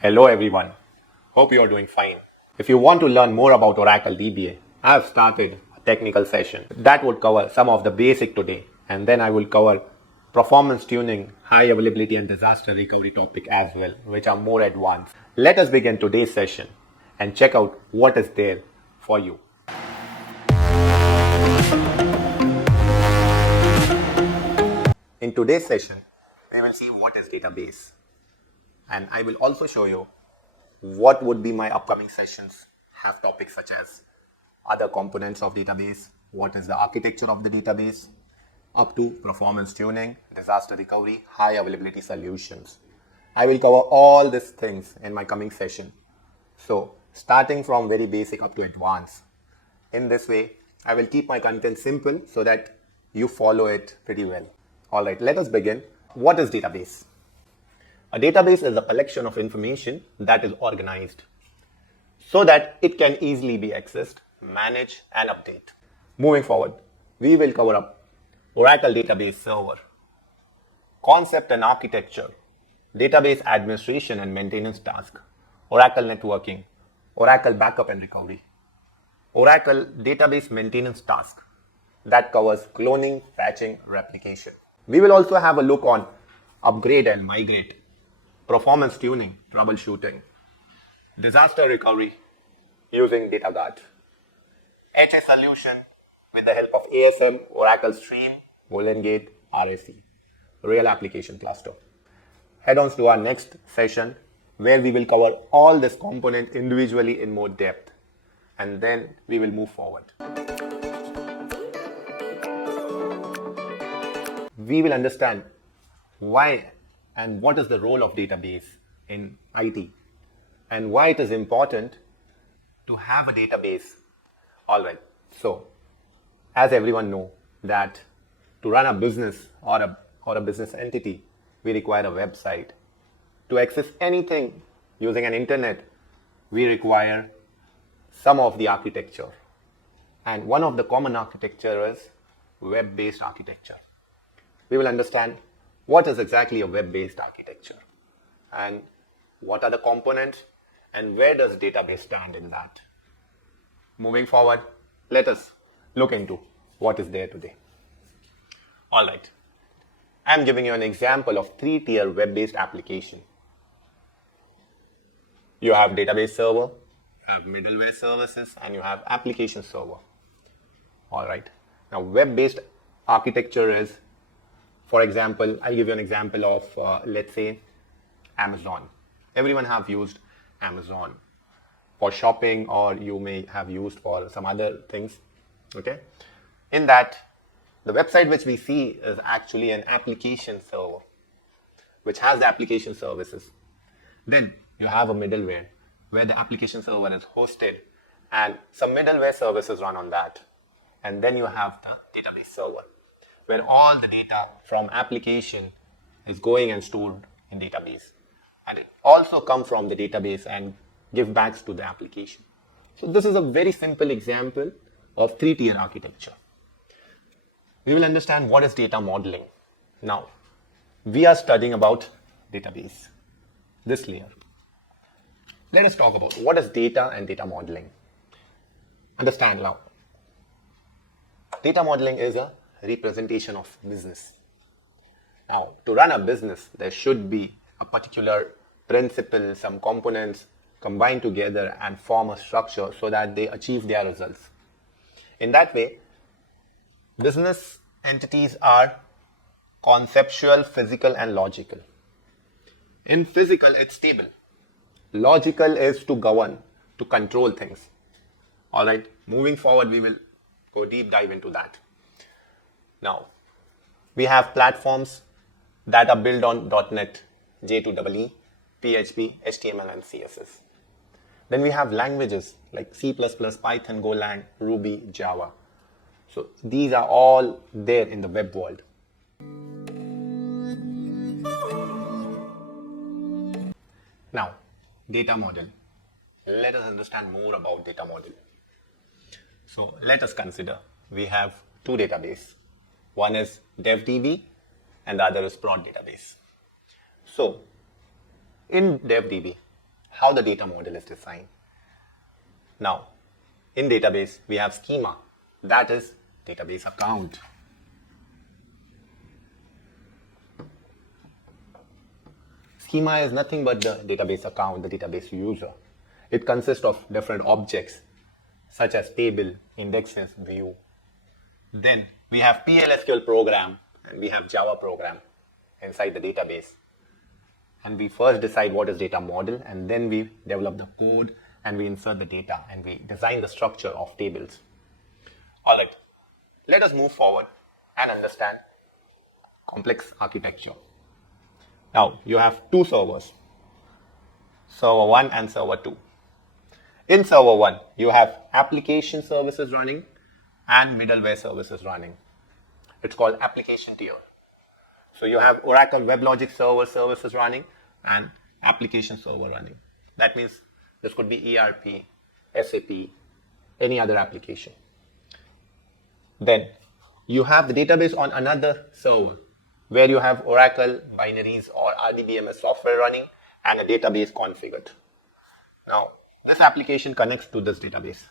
Hello everyone. Hope you are doing fine. If you want to learn more about Oracle DBA, I have started a technical session that would cover some of the basic today, and then I will cover performance tuning, high availability and disaster recovery topic as well, which are more advanced. Let us begin today's session and check out what is there for you. In today's session, we will see what is database, and I will also show you what would be my upcoming sessions have topics such as other components of database, what is the architecture of the database, up to performance tuning, disaster recovery, high availability solutions. I will cover all these things in my coming session. So starting from very basic up to advanced. In this way, I will keep my content simple so that you follow it pretty well. All right, let us begin. What is database? A database is a collection of information that is organized so that it can easily be accessed, managed, and updated. Moving forward, we will cover up Oracle Database Server, concept and architecture, database administration and maintenance task, Oracle networking, Oracle backup and recovery, Oracle database maintenance task that covers cloning, patching, replication. We will also have a look on upgrade and migrate, performance tuning, troubleshooting, disaster recovery using DataGuard, HA solution with the help of ASM, Oracle Stream, GoldenGate, RAC, real application cluster. Head on to our next session where we will cover all this component individually in more depth, and then we will move forward. We will understand why and what is the role of database in IT and why it is important to have a database. All right, so as everyone know that to run a business or a business entity, we require a website. To access anything using an internet, we require some of the architecture. And one of the common architecture is web-based architecture. We will understand what is exactly a web-based architecture and what are the components and where does database stand in that. Moving forward, let us look into what is there today. All right, I am giving you an example of 3-tier web-based application. You have database server, you have middleware services, and you have application server. All right, now web-based architecture is, for example, I'll give you an example of, let's say, Amazon. Everyone have used Amazon for shopping, or you may have used for some other things, okay? In that, the website which we see is actually an application server, which has the application services. Then you have a middleware where the application server is hosted and some middleware services run on that. And then you have the database server, where all the data from application is going and stored in database. And it also comes from the database and give backs to the application. So this is a very simple example of 3-tier architecture. We will understand what is data modeling. Now, we are studying about database, this layer. Let us talk about what is data and data modeling. Understand now. Data modeling is a representation of business. Now, to run a business, there should be a particular principle, some components combined together and form a structure so that they achieve their results. In that way, business entities are conceptual, physical, and logical. In physical, it's stable. Logical is to govern, to control things. All right, moving forward, we will go deep dive into that. Now, we have platforms that are built on .NET, J2EE, PHP, HTML, and CSS. Then we have languages like C++, Python, Golang, Ruby, Java. So these are all there in the web world. Now, data model. Let us understand more about data model. So let us consider we have two databases. One is DevDB and the other is Prod database. So in DevDB, how the data model is designed. Now, in database, we have schema. That is database account. Schema is nothing but the database account, the database user. It consists of different objects such as table, indexes, view. Then we have PLSQL program and we have Java program inside the database. And we first decide what is data model, and then we develop the code and we insert the data and we design the structure of tables. Alright, let us move forward and understand complex architecture. Now you have two servers, server 1 and server 2. In server 1, you have application services running and middleware services running. It's called application tier. So you have Oracle WebLogic server services running and application server running. That means this could be ERP, SAP, any other application. Then you have the database on another server where you have Oracle binaries or RDBMS software running and a database configured. Now, this application connects to this database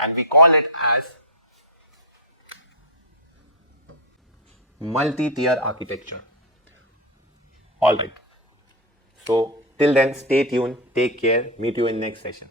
and we call it as multi-tier architecture. Alright. So, till then, stay tuned, take care, meet you in next session.